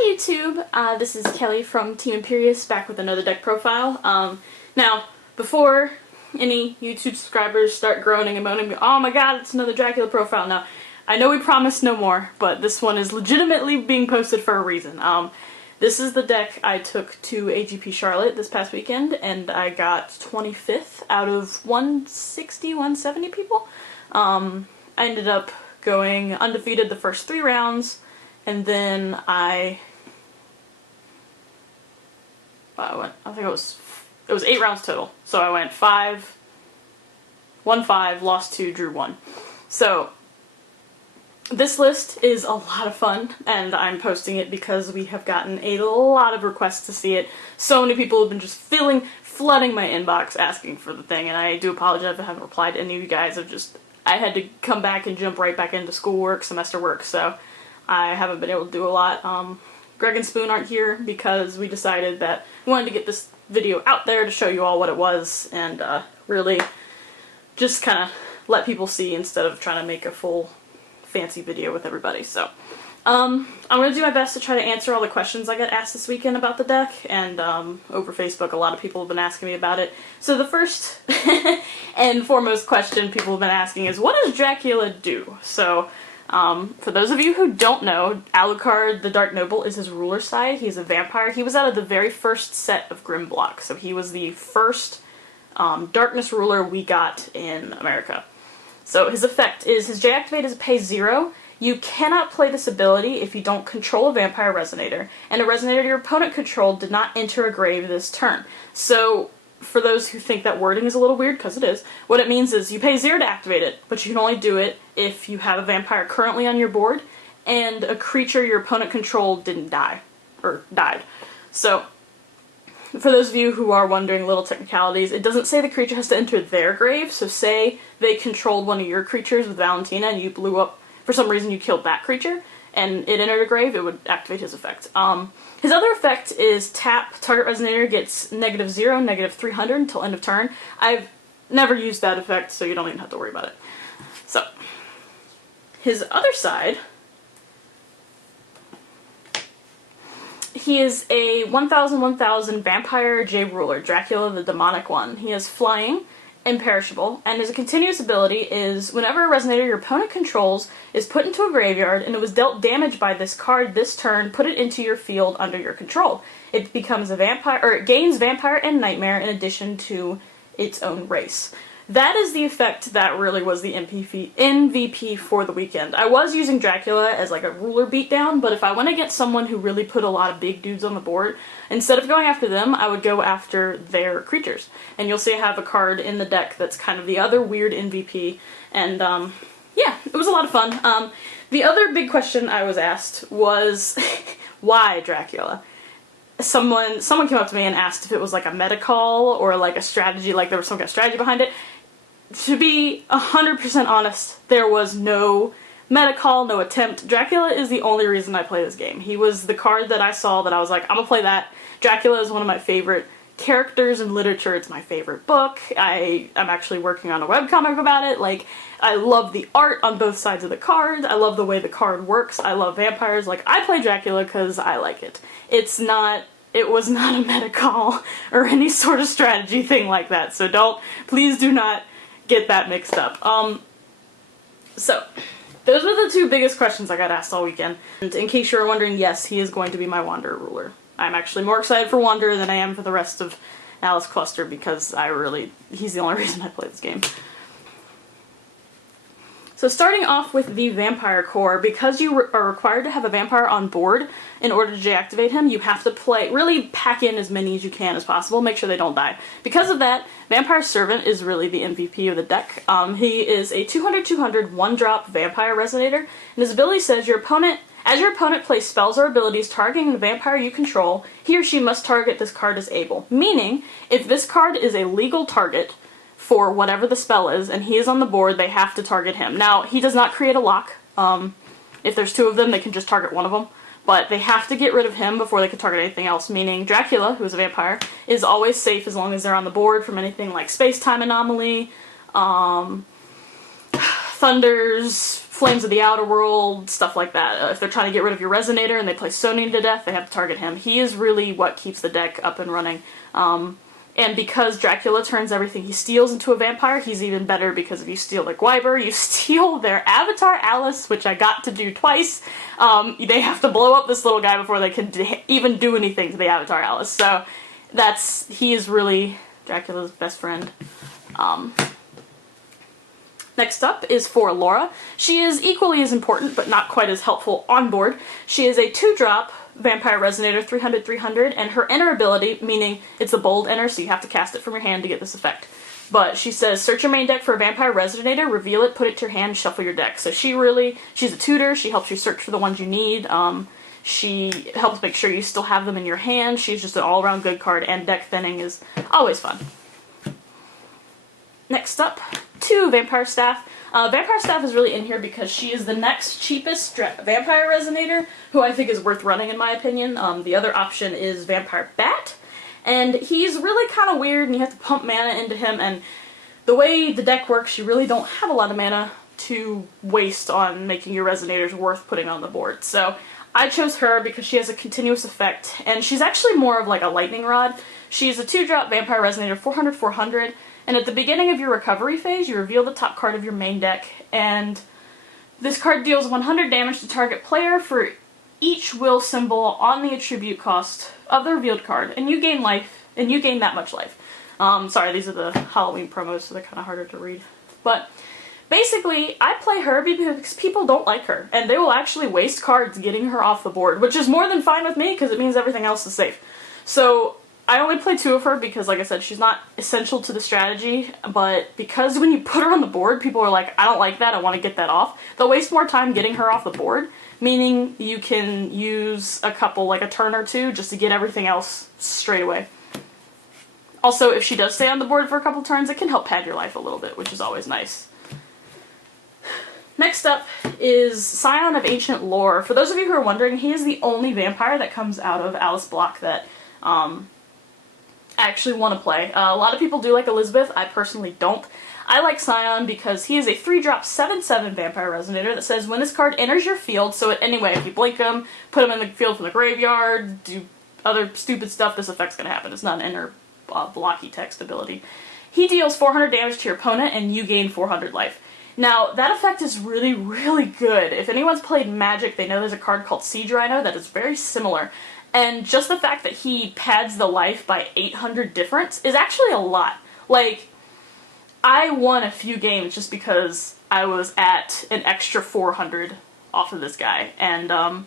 Hi YouTube, this is Kelley from Team Imperius, back with another deck profile. Now, before any YouTube subscribers start groaning and moaning, oh my god, it's another Dracula profile. Now, I know we promised no more, but this one is legitimately being posted for a reason. This is the deck I took to AGP Charlotte this past weekend, and I got 25th out of 160, 170 people. I ended up going undefeated the first 3 rounds, and then I think it was 8 rounds total. So I went 5, won 5, lost 2, drew 1. So this list is a lot of fun, and I'm posting it because we have gotten a lot of requests to see it. So many people have been just flooding my inbox asking for the thing, and I do apologize if I haven't replied to any of you guys. I had to come back and jump right back into schoolwork, semester work, so I haven't been able to do a lot. Greg and Spoon aren't here because we decided that we wanted to get this video out there to show you all what it was, and really just kind of let people see instead of trying to make a full fancy video with everybody. So I'm going to do my best to try to answer all the questions I got asked this weekend about the deck, and over Facebook a lot of people have been asking me about it. So the first and foremost question people have been asking is, what does Dracula do? So for those of you who don't know, Alucard the Dark Noble is his ruler side. He's a vampire. He was out of the very first set of Grim Block, so he was the first darkness ruler we got in America. So his effect is, his J activate is pay 0. You cannot play this ability if you don't control a vampire resonator, and a resonator your opponent controlled did not enter a grave this turn. So for those who think that wording is a little weird, because it is, what it means is you pay 0 to activate it, but you can only do it if you have a vampire currently on your board and a creature your opponent controlled didn't die, or died. So for those of you who are wondering little technicalities, it doesn't say the creature has to enter their grave. So say they controlled one of your creatures with Valentina and you blew up, for some reason you killed that creature and it entered a grave, it would activate his effect. His other effect is tap, target resonator gets -0, -300 until end of turn. I've never used that effect, so you don't even have to worry about it. So his other side, he is a 1000/1000 vampire J-ruler, Dracula the demonic one. He has flying, imperishable, and his continuous ability is whenever a resonator your opponent controls is put into a graveyard and it was dealt damage by this card this turn, put it into your field under your control. It becomes a vampire, or it gains vampire and nightmare in addition to its own race. That is the effect that really was the MVP for the weekend. I was using Dracula as like a ruler beatdown, but if I went against someone who really put a lot of big dudes on the board, instead of going after them, I would go after their creatures. And you'll see I have a card in the deck that's kind of the other weird MVP, and yeah, it was a lot of fun. The other big question I was asked was, why Dracula? Someone came up to me and asked if it was like a meta call or like a strategy, like there was some kind of strategy behind it. To be 100% honest, there was no meta call, no attempt. Dracula is the only reason I play this game. He was the card that I saw that I was like, I'm gonna play that. Dracula is one of my favorite characters in literature. It's my favorite book. I'm actually working on a webcomic about it. Like, I love the art on both sides of the card. I love the way the card works. I love vampires. Like, I play Dracula because I like it. It was not a meta call or any sort of strategy thing like that. So please do not get that mixed up. So those were the 2 biggest questions I got asked all weekend. And in case you were wondering, yes, he is going to be my Wanderer ruler. I'm actually more excited for Wanderer than I am for the rest of Alice Cluster because he's the only reason I play this game. So starting off with the vampire core, because you are required to have a vampire on board in order to deactivate him, you have to really pack in as many as you can as possible, make sure they don't die. Because of that, Vampire Servant is really the MVP of the deck. He is a 200/200 1-drop vampire resonator, and his ability says as your opponent plays spells or abilities targeting the vampire you control, he or she must target this card as able. Meaning, if this card is a legal target for whatever the spell is, and he is on the board, they have to target him. Now, he does not create a lock. If there's 2 of them, they can just target one of them. But they have to get rid of him before they can target anything else, meaning Dracula, who is a vampire, is always safe as long as they're on the board from anything like space-time anomaly, Thunders, Flames of the Outer World, stuff like that. If they're trying to get rid of your Resonator and they play Sonian to death, they have to target him. He is really what keeps the deck up and running. And because Dracula turns everything he steals into a vampire, he's even better because if you steal their Gwyber, you steal their Avatar Alice, which I got to do twice. They have to blow up this little guy before they can even do anything to the Avatar Alice. So he is really Dracula's best friend. Next up is for Laura. She is equally as important, but not quite as helpful on board. She is a 2-drop Vampire Resonator, 300/300, and her enter ability, meaning it's a bold enter, so you have to cast it from your hand to get this effect. But she says, search your main deck for a Vampire Resonator, reveal it, put it to your hand, shuffle your deck. So she's a tutor, she helps you search for the ones you need, she helps make sure you still have them in your hand, she's just an all-around good card, and deck thinning is always fun. Next up, 2 Vampire Staff. Vampire Staff is really in here because she is the next cheapest Vampire Resonator, who I think is worth running in my opinion. The other option is Vampire Bat, and he's really kind of weird and you have to pump mana into him, and the way the deck works, you really don't have a lot of mana to waste on making your Resonators worth putting on the board. So I chose her because she has a continuous effect, and she's actually more of like a lightning rod. She's a 2-drop Vampire Resonator, 400/400, and at the beginning of your recovery phase, you reveal the top card of your main deck, and this card deals 100 damage to target player for each will symbol on the attribute cost of the revealed card, and you gain life, and you gain that much life. Sorry, these are the Halloween promos, so they're kind of harder to read. But basically, I play her because people don't like her, and they will actually waste cards getting her off the board, which is more than fine with me because it means everything else is safe. So I only play 2 of her because, like I said, she's not essential to the strategy, but because when you put her on the board, people are like, I don't like that, I want to get that off. They'll waste more time getting her off the board, meaning you can use a couple, like a turn or 2, just to get everything else straight away. Also, if she does stay on the board for a couple turns, it can help pad your life a little bit, which is always nice. Next up is Scion of Ancient Lore. For those of you who are wondering, he is the only vampire that comes out of Alice Block that actually want to play. A lot of people do like Elizabeth, I personally don't. I like Scion because he is a 3-drop 7/7 Vampire Resonator that says when this card enters your field, so anyway, if you blink him, put him in the field from the graveyard, do other stupid stuff, this effect's going to happen. It's not an inner blocky text ability. He deals 400 damage to your opponent and you gain 400 life. Now, that effect is really, really good. If anyone's played Magic, they know there's a card called Siege Rhino that is very similar. And just the fact that he pads the life by 800 difference is actually a lot. Like, I won a few games just because I was at an extra 400 off of this guy. And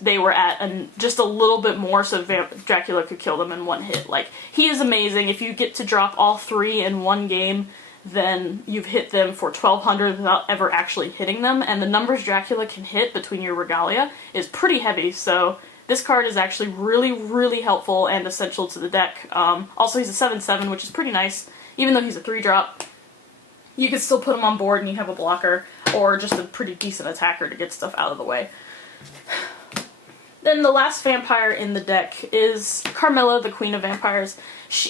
they were at just a little bit more so Dracula could kill them in one hit. Like, he is amazing. If you get to drop all 3 in one game, then you've hit them for 1200 without ever actually hitting them. And the numbers Dracula can hit between your Regalia is pretty heavy, so this card is actually really, really helpful and essential to the deck. Also, he's a 7/7, which is pretty nice. Even though he's a 3-drop, you can still put him on board and you have a blocker, or just a pretty decent attacker to get stuff out of the way. Then the last vampire in the deck is Carmela, the Queen of Vampires.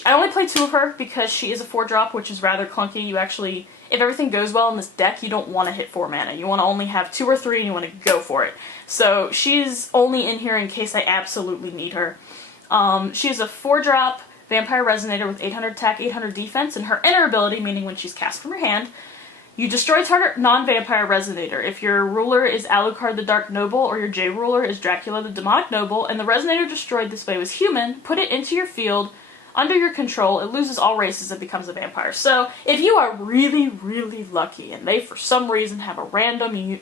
I only play 2 of her because she is a 4-drop, which is rather clunky. You actually, if everything goes well in this deck, you don't want to hit 4 mana. You want to only have 2 or 3 and you want to go for it. So she's only in here in case I absolutely need her. She is a 4-drop Vampire Resonator with 800 attack, 800 defense, and her enter ability, meaning when she's cast from your hand, you destroy target non-vampire Resonator. If your ruler is Alucard the Dark Noble or your J-ruler is Dracula the Demonic Noble, and the Resonator destroyed this way was human, put it into your field under your control, it loses all races and becomes a vampire. So if you are really, really lucky and they for some reason have a random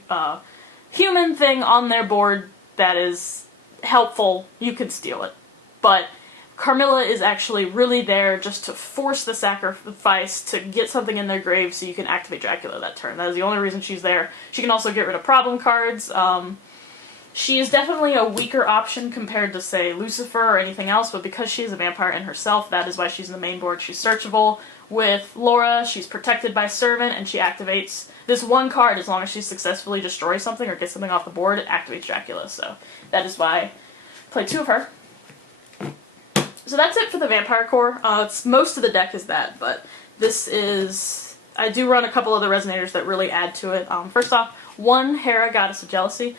human thing on their board that is helpful, you can steal it. But Carmela is actually really there just to force the sacrifice to get something in their grave so you can activate Dracula that turn. That is the only reason she's there. She can also get rid of problem cards. She is definitely a weaker option compared to, say, Lucifer or anything else, but because she is a vampire in herself, that is why she's in the main board. She's searchable. With Laura, she's protected by Servant, and she activates this one card as long as she successfully destroys something or gets something off the board, it activates Dracula. So that is why I played 2 of her. So that's it for the Vampire Core. Most of the deck is that, but this is I do run a couple other resonators that really add to it. First off, 1 Hera, Goddess of Jealousy.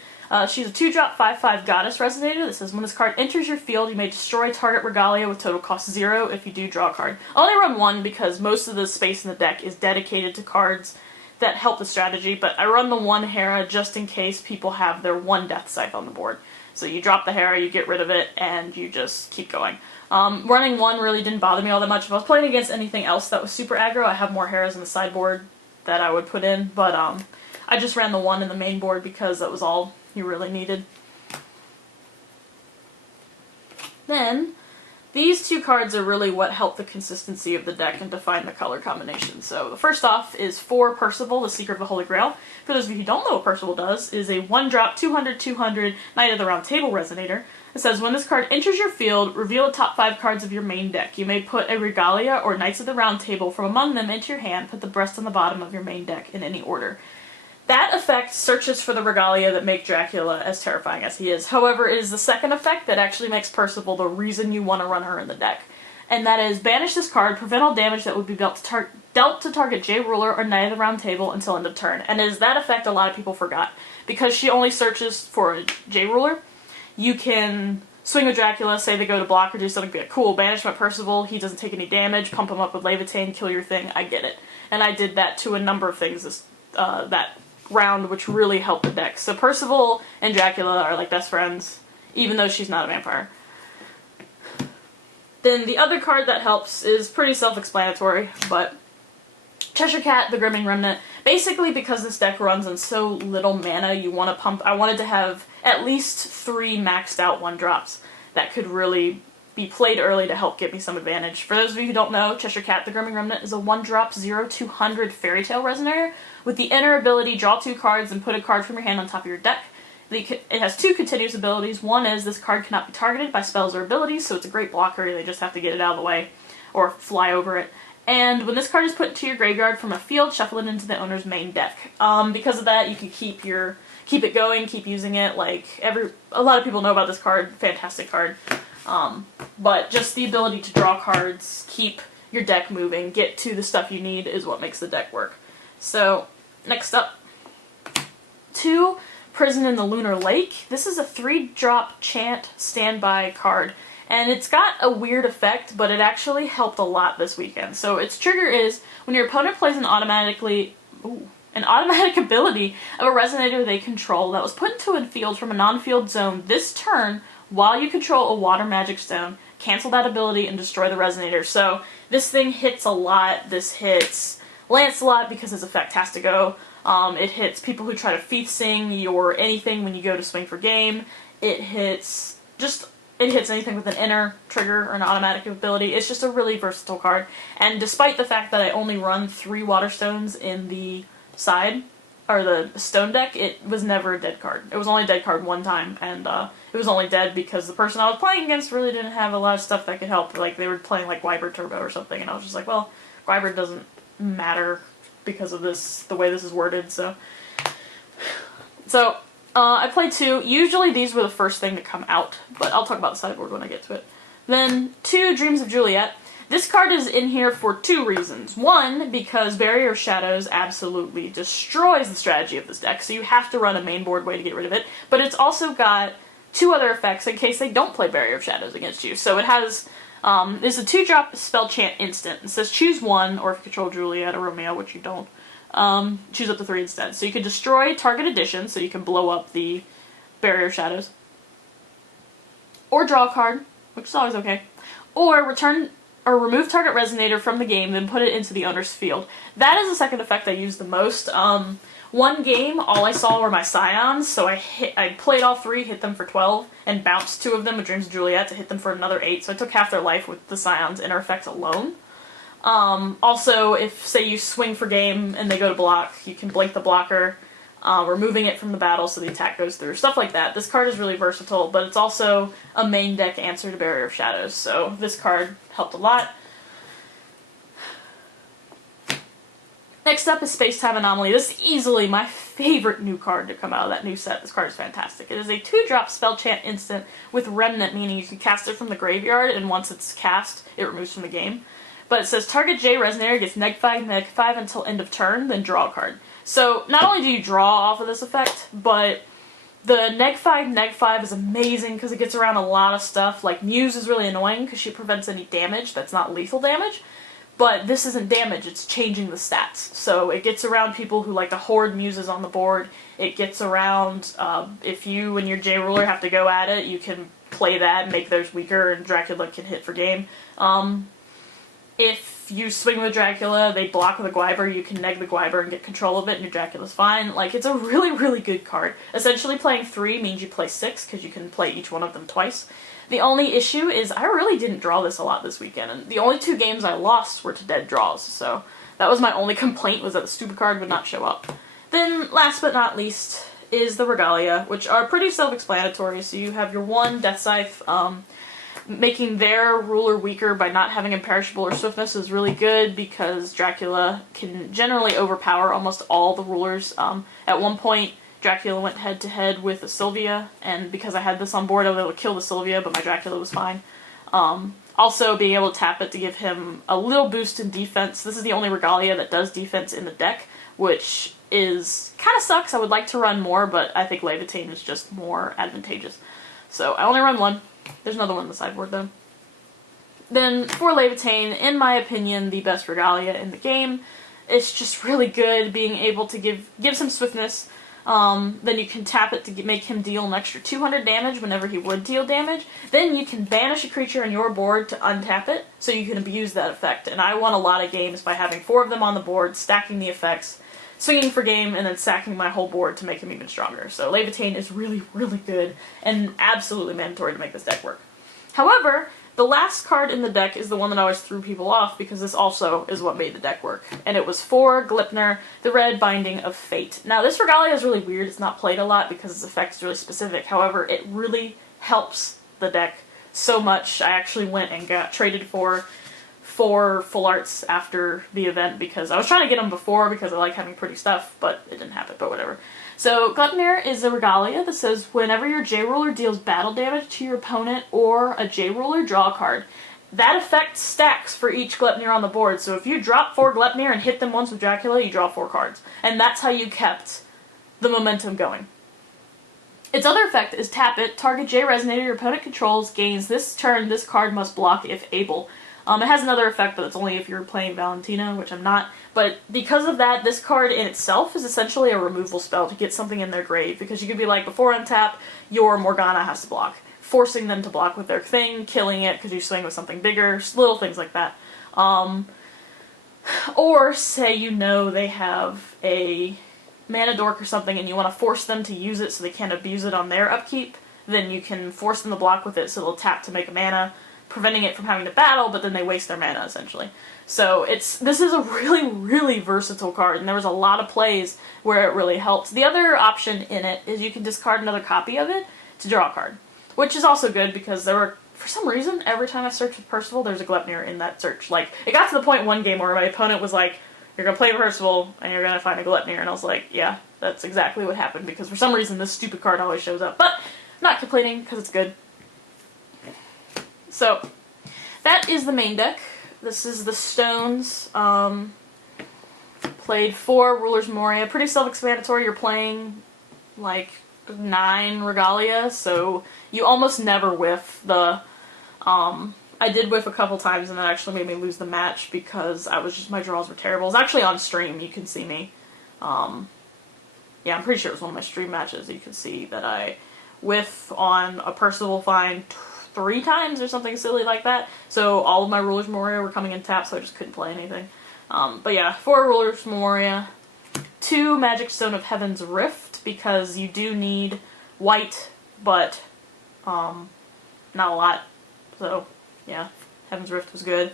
She's a 2-drop 5/5 Goddess resonator that says when this card enters your field, you may destroy target Regalia with total cost 0 if you do draw a card. I only run 1 because most of the space in the deck is dedicated to cards that help the strategy, but I run the 1 Hera just in case people have their 1 Deathscythe on the board. So you drop the Hera, you get rid of it, and you just keep going. Running 1 really didn't bother me all that much. If I was playing against anything else that was super aggro, I have more Heras in the sideboard that I would put in, but I just ran the 1 in the main board because that was all you really needed. Then, these 2 cards are really what help the consistency of the deck and define the color combination. So the first off is 4 Percival, the Seeker of the Holy Grail. For those of you who don't know what Percival does, is a 1-drop 200/200 Knight of the Round Table resonator. It says when this card enters your field, reveal the top 5 cards of your main deck. You may put a Regalia or Knights of the Round Table from among them into your hand, put the rest on the bottom of your main deck in any order. That effect searches for the Regalia that make Dracula as terrifying as he is. However, it is the second effect that actually makes Percival the reason you want to run her in the deck. And that is, banish this card, prevent all damage that would be dealt to target J-Ruler or Knight of the Round Table until end of turn. And it is that effect a lot of people forgot. Because she only searches for a J-Ruler, you can swing with Dracula, say they go to block or do something, be like, cool, banish my Percival, he doesn't take any damage, pump him up with Levitain, kill your thing, I get it. And I did that to a number of things that round, which really helped the deck. So Percival and Dracula are like best friends, even though she's not a vampire. Then the other card that helps is pretty self-explanatory, but Cheshire Cat, the Grimming Remnant. Basically, because this deck runs on so little mana, you want to pump. I wanted to have at least 3 maxed out 1-drops that could really be played early to help get me some advantage. For those of you who don't know, Cheshire Cat, the Grimming Remnant is a 1-drop 0/200 Fairy Tale resonator with the inner ability, draw 2 cards and put a card from your hand on top of your deck. It has 2 continuous abilities. One is this card cannot be targeted by spells or abilities, so it's a great blocker. They just have to get it out of the way or fly over it. And when this card is put into your graveyard from a field, shuffle it into the owner's main deck. Because of that, you can keep it going, keep using it. Like a lot of people know about this card. Fantastic card. But just the ability to draw cards, keep your deck moving, get to the stuff you need is what makes the deck work. So, next up, 2 Prison in the Lunar Lake. This is a 3-drop Chant standby card. And it's got a weird effect, but it actually helped a lot this weekend. So its trigger is, when your opponent plays an automatic ability of a resonator they control that was put into a field from a non-field zone this turn, while you control a water magic stone, cancel that ability and destroy the resonator. So this thing hits a lot. This hits Lancelot because his effect has to go. It hits people who try to Feast Sing or anything when you go to swing for game. It hits anything with an inner trigger or an automatic ability. It's just a really versatile card. And despite the fact that I only run 3 Waterstones in the side, or the stone deck, it was never a dead card. It was only a dead card 1 time, and it was only dead because the person I was playing against really didn't have a lot of stuff that could help. Like, they were playing like Wyvern Turbo or something, and I was just like, well, Wyvern doesn't matter because of this, the way this is worded, so I played 2. Usually these were the first thing to come out, but I'll talk about the sideboard when I get to it. Then 2 Dreams of Juliet. This card is in here for 2 reasons. 1, because Barrier of Shadows absolutely destroys the strategy of this deck, so you have to run a main board way to get rid of it, but it's also got 2 other effects in case they don't play Barrier of Shadows against you. So it has, there's a 2-drop spell Chant Instant. It says choose 1, or if you control Juliet or Romeo, which you don't, choose up to 3 instead. So you can destroy target addition, so you can blow up the Barrier of Shadows. Or draw a card, which is always okay. Or return or remove target resonator from the game, then put it into the owner's field. That is the second effect I use the most. One game, all I saw were my Scions, so I played all 3, hit them for 12, and bounced 2 of them with Dreams of Juliet to hit them for another 8, so I took half their life with the Scions' inner effects alone. Also, if, say, you swing for game and they go to block, you can blink the blocker, removing it from the battle so the attack goes through. Stuff like that. This card is really versatile, but it's also a main deck answer to Barrier of Shadows, so this card helped a lot. Next up is Space Time Anomaly. This is easily my favorite new card to come out of that new set. This card is fantastic. It is a 2-drop spell Chant Instant with Remnant, meaning you can cast it from the graveyard, and once it's cast, it removes from the game. But it says target J Resonator gets -5/-5 until end of turn, then draw a card. So not only do you draw off of this effect, but the -5/-5 is amazing because it gets around a lot of stuff. Like Muse is really annoying because she prevents any damage that's not lethal damage. But this isn't damage, it's changing the stats. So it gets around people who like to hoard muses on the board. It gets around, if you and your J-Ruler have to go at it, you can play that and make theirs weaker and Dracula can hit for game. If you swing with Dracula, they block with a Gwyber, you can neg the Gwyber and get control of it and your Dracula's fine. Like, it's a really, really good card. Essentially playing 3 means you play 6, because you can play each one of them twice. The only issue is I really didn't draw this a lot this weekend, and the only 2 games I lost were to dead draws, so that was my only complaint, was that the stupid card would not show up. Then, last but not least, is the Regalia, which are pretty self-explanatory. So you have your 1 Deathscythe, making their ruler weaker by not having Imperishable or Swiftness is really good, because Dracula can generally overpower almost all the rulers. At one point, Dracula went head-to-head with a Sylvia, and because I had this on board, I was able to kill the Sylvia, but my Dracula was fine. Also, being able to tap it to give him a little boost in defense. This is the only Regalia that does defense in the deck, which is kind of sucks. I would like to run more, but I think Levitate is just more advantageous. So I only run 1. There's another one on the sideboard, though. Then, for Levitate, in my opinion, the best Regalia in the game. It's just really good, being able to give some swiftness. Then you can tap it to make him deal an extra 200 damage whenever he would deal damage. Then you can banish a creature on your board to untap it, so you can abuse that effect. And I won a lot of games by having 4 of them on the board, stacking the effects, swinging for game, and then sacking my whole board to make him even stronger. So Levitate is really, really good, and absolutely mandatory to make this deck work. However, the last card in the deck is the one that always threw people off, because this also is what made the deck work. And it was 4 Gleipnir, the red Binding of Fate. Now, this Regalia is really weird. It's not played a lot because its effect is really specific. However, it really helps the deck so much. I actually went and got traded for 4 full arts after the event, because I was trying to get them before because I like having pretty stuff, but it didn't happen, but whatever. So, Gleipnir is a Regalia that says whenever your J-Ruler deals battle damage to your opponent or a J-Ruler, draw a card. That effect stacks for each Gleipnir on the board, so if you drop 4 Gleipnir and hit them once with Dracula, you draw 4 cards. And that's how you kept the momentum going. Its other effect is tap it, target J Resonator your opponent controls, gains this turn, this card must block if able. It has another effect, but it's only if you're playing Valentina, which I'm not. But because of that, this card in itself is essentially a removal spell to get something in their grave. Because you could be like, before untap, your Morgana has to block. Forcing them to block with their thing, killing it because you swing with something bigger, little things like that. Or say you know they have a mana dork or something and you want to force them to use it so they can't abuse it on their upkeep, then you can force them to block with it so they'll tap to make a mana, preventing it from having to battle, but then they waste their mana, essentially. So this is a really, really versatile card, and there was a lot of plays where it really helped. The other option in it is you can discard another copy of it to draw a card, which is also good because there were, for some reason, every time I searched with Percival, there's a Gleipnir in that search. Like, it got to the point one game where my opponent was like, you're going to play Percival, and you're going to find a Gleipnir, and I was like, yeah, that's exactly what happened, because for some reason this stupid card always shows up. But, I'm not complaining, because it's good. So, that is the main deck. This is the Stones. Played 4 Ruler's Moria. Pretty self-explanatory. You're playing, like, 9 Regalia, so you almost never whiff the, I did whiff a couple times, and that actually made me lose the match because my draws were terrible. It's actually on stream, you can see me. Yeah, I'm pretty sure it was one of my stream matches. You can see that I whiff on a Percival find 3 times or something silly like that. So all of my Ruler's Moria were coming in tap, so I just couldn't play anything. But yeah, 4 Ruler's Moria, 2 Magic Stone of Heaven's Rift, because you do need white, but not a lot. So yeah, Heaven's Rift was good.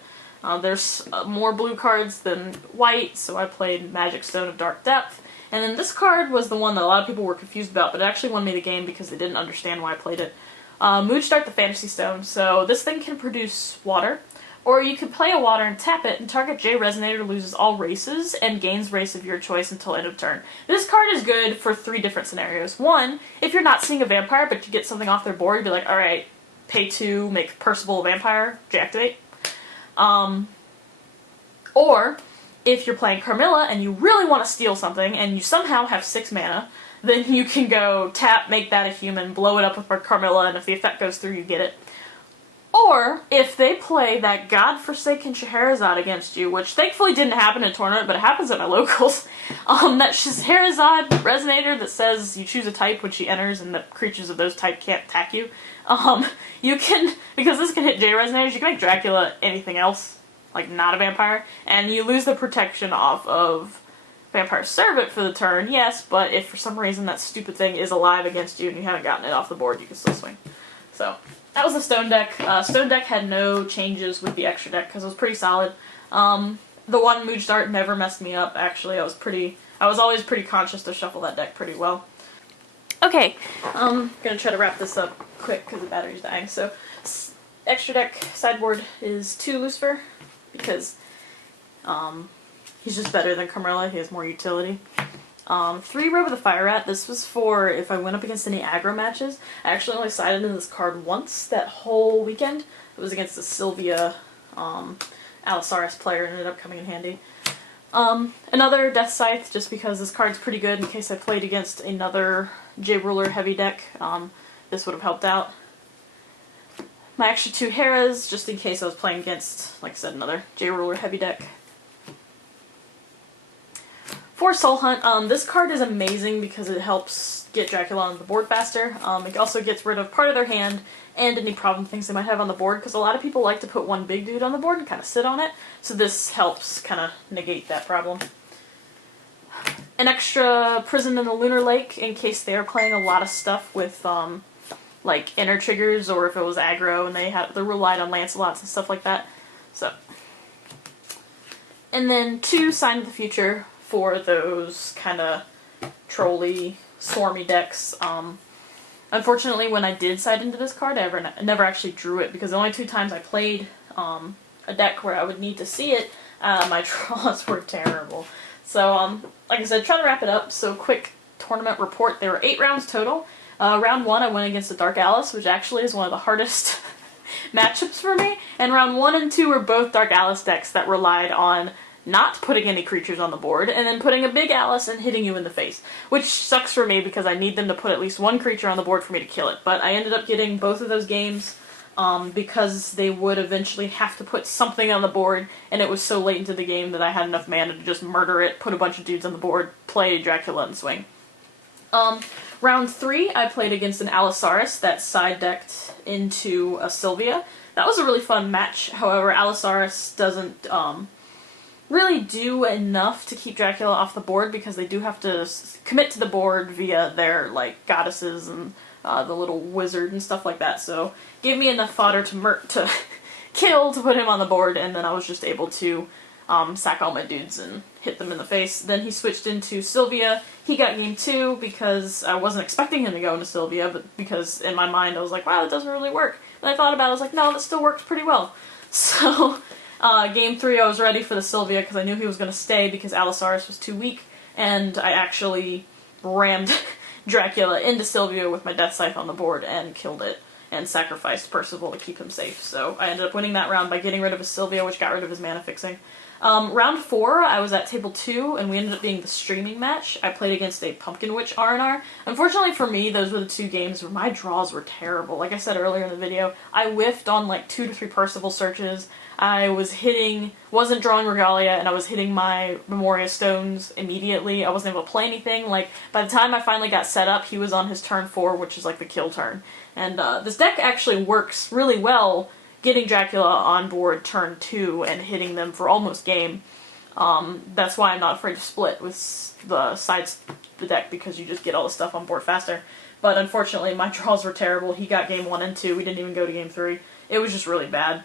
There's more blue cards than white, so I played Magic Stone of Dark Depth. And then this card was the one that a lot of people were confused about, but it actually won me the game because they didn't understand why I played it. Moonstart the Fantasy Stone. So this thing can produce water, or you could play a water and tap it, and target J Resonator loses all races and gains race of your choice until end of turn. This card is good for 3 different scenarios. 1, if you're not seeing a vampire, but you get something off their board, you'd be like, alright, pay 2, make Percival a vampire, deactivate. Or, if you're playing Carmela and you really want to steal something and you somehow have 6 mana, then you can go tap, make that a human, blow it up with Carmela, and if the effect goes through, you get it. Or, if they play that godforsaken Scheherazade against you, which thankfully didn't happen in a tournament, but it happens at my locals, that Scheherazade resonator that says you choose a type when she enters and that creatures of those type can't attack you, you can, because this can hit J resonators, you can make Dracula anything else, like not a vampire, and you lose the protection off of Vampire Servant for the turn, yes, but if for some reason that stupid thing is alive against you and you haven't gotten it off the board, you can still swing. So, that was the Stone deck. Stone deck had no changes with the extra deck because it was pretty solid. The one Mooj Dart never messed me up, actually. I was always pretty conscious to shuffle that deck pretty well. Okay, I'm gonna try to wrap this up quick because the battery's dying. So, extra deck sideboard is 2 Lucifer because he's just better than Carmela. He has more utility. 3 Robe of the Fire Rat. This was for if I went up against any aggro matches. I actually only sided in this card once that whole weekend. It was against the Sylvia Allosaurus player and ended up coming in handy. Another Deathscythe, just because this card's pretty good in case I played against another J-Ruler heavy deck. This would have helped out. My extra 2 Heras, just in case I was playing against, like I said, another J-Ruler heavy deck. 4 Soul Hunt. This card is amazing because it helps get Dracula on the board faster. It also gets rid of part of their hand and any problem things they might have on the board, because a lot of people like to put one big dude on the board and kind of sit on it, so this helps kind of negate that problem. An extra Prison in the Lunar Lake in case they are playing a lot of stuff with like inner triggers, or if it was aggro and they relied on Lancelots and stuff like that. So, and then 2 Sign of the Future for those kind of trolly, swarmy decks. Unfortunately, when I did side into this card, I never actually drew it, because the only 2 times I played a deck where I would need to see it, my draws were terrible. So, like I said, trying to wrap it up, so quick tournament report. There were 8 rounds total. Round 1 I went against the Dark Alice, which actually is one of the hardest matchups for me, and round 1 and 2 were both Dark Alice decks that relied on not putting any creatures on the board, and then putting a big Alice and hitting you in the face. Which sucks for me because I need them to put at least 1 creature on the board for me to kill it. But I ended up getting both of those games because they would eventually have to put something on the board, and it was so late into the game that I had enough mana to just murder it, put a bunch of dudes on the board, play Dracula, and swing. Round 3, I played against an Allosaurus that side-decked into a Sylvia. That was a really fun match. However, Allosaurus doesn't really do enough to keep Dracula off the board, because they do have to commit to the board via their like goddesses and the little wizard and stuff like that. So gave me enough fodder to kill to put him on the board, and then I was just able to sack all my dudes and hit them in the face. Then he switched into Sylvia. He got game 2 because I wasn't expecting him to go into Sylvia, but because in my mind I was like, wow, that doesn't really work. But I thought about it, I was like, no, that still works pretty well. So game 3 I was ready for the Sylvia because I knew he was going to stay because Allosaurus was too weak, and I actually rammed Dracula into Sylvia with my Deathscythe on the board and killed it, and sacrificed Percival to keep him safe. So I ended up winning that round by getting rid of his Sylvia, which got rid of his mana fixing. Round 4, I was at table 2, and we ended up being the streaming match. I played against a Pumpkin Witch R&R. Unfortunately for me, those were the 2 games where my draws were terrible. Like I said earlier in the video, I whiffed on like 2 to 3 Percival searches. I wasn't drawing Regalia, and I was hitting my Memoria Stones immediately. I wasn't able to play anything. Like, by the time I finally got set up, he was on his turn 4, which is like the kill turn. And this deck actually works really well getting Dracula on board turn 2 and hitting them for almost game. That's why I'm not afraid to split with the sides of the deck, because you just get all the stuff on board faster. But unfortunately, my draws were terrible. He got game 1 and 2. We didn't even go to game 3. It was just really bad.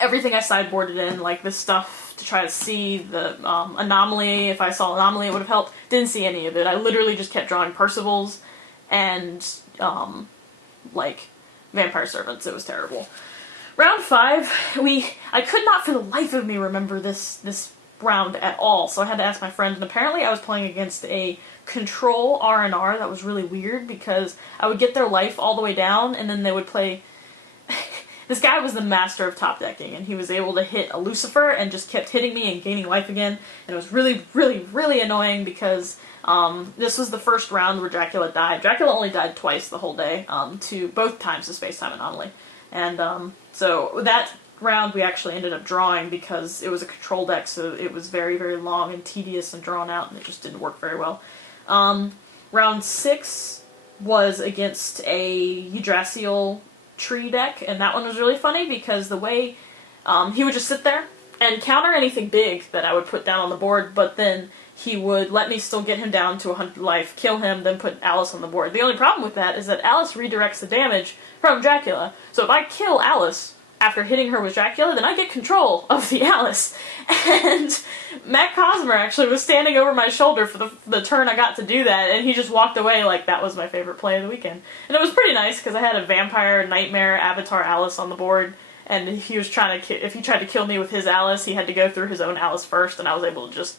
Everything I sideboarded in, like this stuff to try to see the anomaly. If I saw anomaly, it would have helped. Didn't see any of it. I literally just kept drawing Percivals and like Vampire Servants. It was terrible. Round 5, I could not for the life of me remember this round at all, so I had to ask my friend, and apparently I was playing against a control R&R that was really weird, because I would get their life all the way down, and then they would play This guy was the master of top decking, and he was able to hit a Lucifer and just kept hitting me and gaining life again, and it was really, really, really annoying because this was the first round where Dracula died. Dracula only died twice the whole day, to both times the space-time anomaly. And so that round we actually ended up drawing because it was a control deck, so it was very, very long and tedious and drawn out, and it just didn't work very well. Round 6 was against a Yggdrasil tree deck, and that one was really funny because the way he would just sit there and counter anything big that I would put down on the board, but then he would let me still get him down to 100 life, kill him, then put Alice on the board. The only problem with that is that Alice redirects the damage from Dracula, so if I kill Alice after hitting her with Dracula, then I get control of the Alice. And Matt Cosmer actually was standing over my shoulder for the turn I got to do that, and he just walked away like that was my favorite play of the weekend. And it was pretty nice because I had a vampire, nightmare, avatar Alice on the board, and if he tried to kill me with his Alice, he had to go through his own Alice first, and I was able to just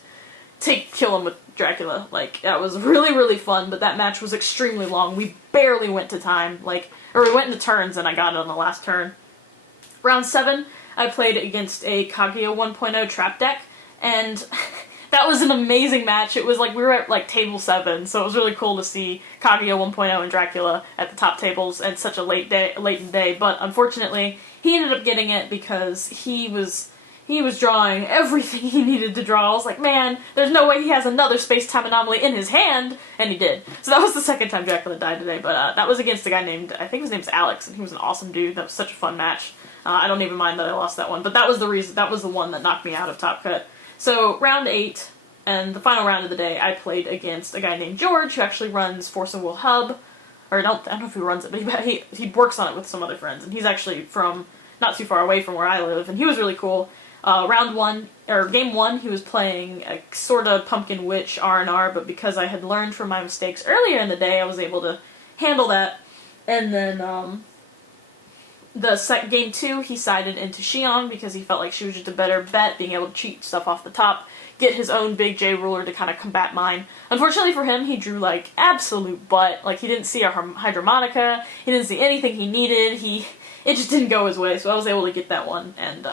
kill him with Dracula. Like, that was really, really fun, but that match was extremely long. We barely went to time, or we went into turns, and I got it on the last turn. Round 7, I played against a Kaguya 1.0 trap deck, and that was an amazing match. It was like we were at table 7, so it was really cool to see Kaguya 1.0 and Dracula at the top tables at such a late in the day, but unfortunately he ended up getting it because he was drawing everything he needed to draw. I was like, man, there's no way he has another space-time anomaly in his hand, and he did. So that was the second time Dracula died today, but that was against a guy named, I think his name's Alex, and he was an awesome dude. That was such a fun match. I don't even mind that I lost that one, but that was the one that knocked me out of Top Cut. So, round 8, and the final round of the day, I played against a guy named George, who actually runs Force of Will Hub, or I don't know if he runs it, but he works on it with some other friends, and he's actually from not too far away from where I live, and he was really cool. Game 1, he was playing a sort of Pumpkin Witch R&R, but because I had learned from my mistakes earlier in the day, I was able to handle that, and then, Game 2, he sided into Scion because he felt like she was just a better bet, being able to cheat stuff off the top, get his own big J ruler to kind of combat mine. Unfortunately for him, he drew absolute butt. He didn't see a Hydromonica, he didn't see anything he needed, it just didn't go his way, so I was able to get that one, and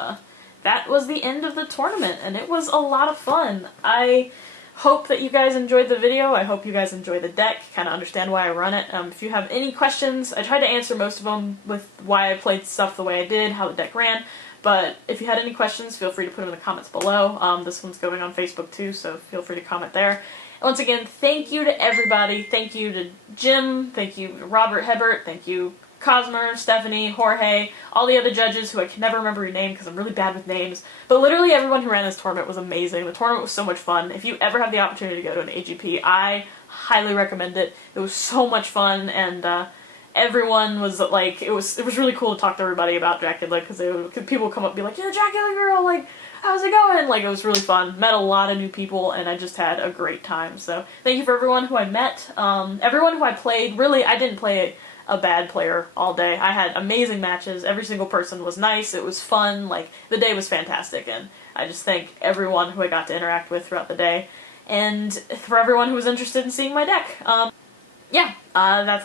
that was the end of the tournament, and it was a lot of fun. I hope that you guys enjoyed the video. I hope you guys enjoy the deck, kind of understand why I run it. If you have any questions, I tried to answer most of them with why I played stuff the way I did, how the deck ran, but if you had any questions, feel free to put them in the comments below. This one's going on Facebook too, so feel free to comment there. And once again, thank you to everybody. Thank you to Jim, thank you to Robert Hebert, thank you Cosmer, Stephanie, Jorge, all the other judges who I can never remember your name because I'm really bad with names, but literally everyone who ran this tournament was amazing. The tournament was so much fun. If you ever have the opportunity to go to an AGP, I highly recommend it. It was so much fun, and everyone was it was really cool to talk to everybody about Dracula because people would come up and be like, "You're the Dracula girl, how's it going?" It was really fun. Met a lot of new people, and I just had a great time. So thank you for everyone who I met. Everyone who I played, really, I didn't play a bad player all day. I had amazing matches. Every single person was nice. It was fun. The day was fantastic, and I just thank everyone who I got to interact with throughout the day, and for everyone who was interested in seeing my deck. I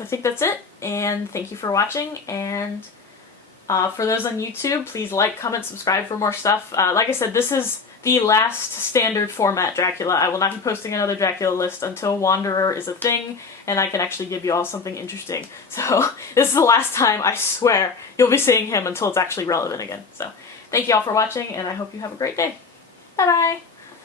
think that's it, and thank you for watching, and for those on YouTube, please like, comment, subscribe for more stuff. Like I said, this is the last standard format Dracula. I will not be posting another Dracula list until Wanderer is a thing, and I can actually give you all something interesting. So, this is the last time, I swear, you'll be seeing him until it's actually relevant again. So, thank you all for watching, and I hope you have a great day. Bye-bye!